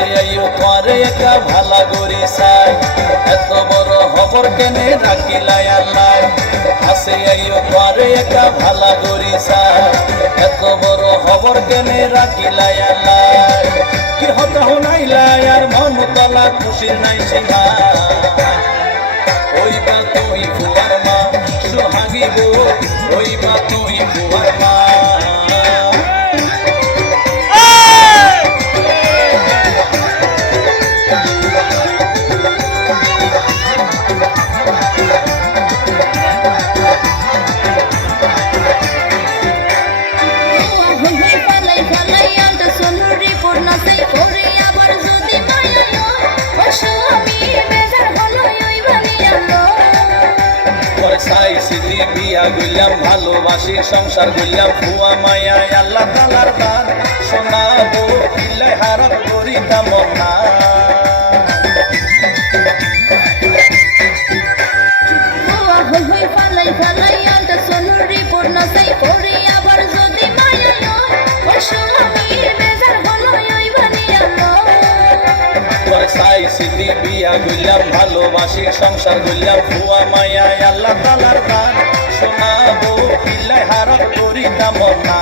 হাসে আইও তোরে একা ভালা গরি চাই এত বড় খবর কেনে রাখিলাই আল্লাহ হাসে আইও তোরে একা ভালা গরি চাই এত বড় খবর কেনে রাখিলাই আল্লাহ কি হতা হুনাইলাই আর মন তলা খুশির নাই সীমা ওই বা তুই ফুয়ার মা সোহাগী বউ ওই বা তুই ফুয়ার মা বিয়া গইলাম ভালোবাসি সংসার গইলাম ফুয়া মায়া আল্লাহ তালার দান শোনাবো ইল্লাই হারাত করিতাম না বিয়া গইলাম ভালোবাসি সংসার গইলাম ফুয়া মায়া আল্লাহ তালার দান শোনাবো ইল্লাই হারাত করিতাম না।